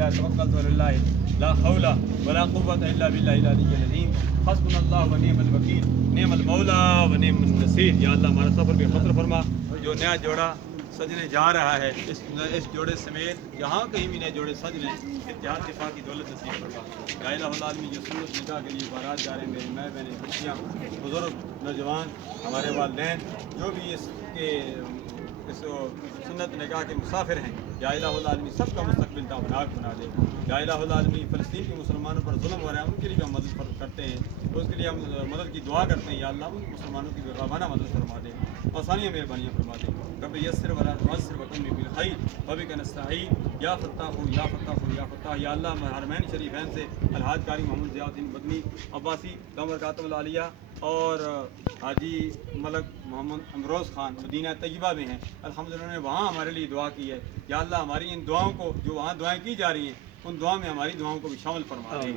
बिल्लाहि तवक्कलतु अलल्लाह ला हौला वला कुव्वता इल्ला बिल्लाहिल अलिय्यिल अज़ीम हस्बुनल्लाहु व निअमल वकील निअमल मौला व निअमन नसीर। या अल्लाह हमारा सफ़र भी खतर फरमा। जो नया जोड़ा सजने जा रहा है इस जोड़े समेत जहाँ कहीं भी नए जोड़े सज लें, इत्तेहाद दिफा की दौलत नसीब फरमा। या इलाहुल आलमीन जो सुन्नत निकाह के लिए बारात जा रहे हैं, मेरी माँ बहनें बच्चियाँ बुज़ुर्ग नौजवान हमारे वालिदैन जो भी इसके इस सुन्नत निकाह के मुसाफिर हैं, या इलाहुल आलमीन सबका मुस्तक़बिल ताबनाक बना दे। या इलाहुल आलमीन फ़लस्तीन के मुसलमानों पर जुल्म हो रहा है उनके लिए भी हम मदद करते हैं, उसके लिए हम मदद की दुआ करते हैं। या अल्लाह उन मुसलमानों की भी रवाना मदद फरमा दे, आसानियाँ मेहरबानियाँ फरमा दे। रब यस्सिर वला तुअस्सिर वतम्मिम बिल खैर वबिका नस्तईन या फत्ताहु या फत्ताहु या फत्ताह। या अल्लाह हरमैन शरीफैन से अलहाज कारी मोहम्मद ज़ियाउद्दीन मदनी अब्बासी कमर कातुल आलिया और हाजी मलक मोहम्मद अमरोज़ ख़ान मदीना तय्यबा में हैं, अल्हम्दुलिल्लाह ने वहाँ हमारे लिए दुआ की है। या अल्लाह हमारी इन दुआओं को जो वहाँ दुआएँ की जा रही हैं उन दुआओं में हमारी दुआओं को भी शामिल फरमा दे।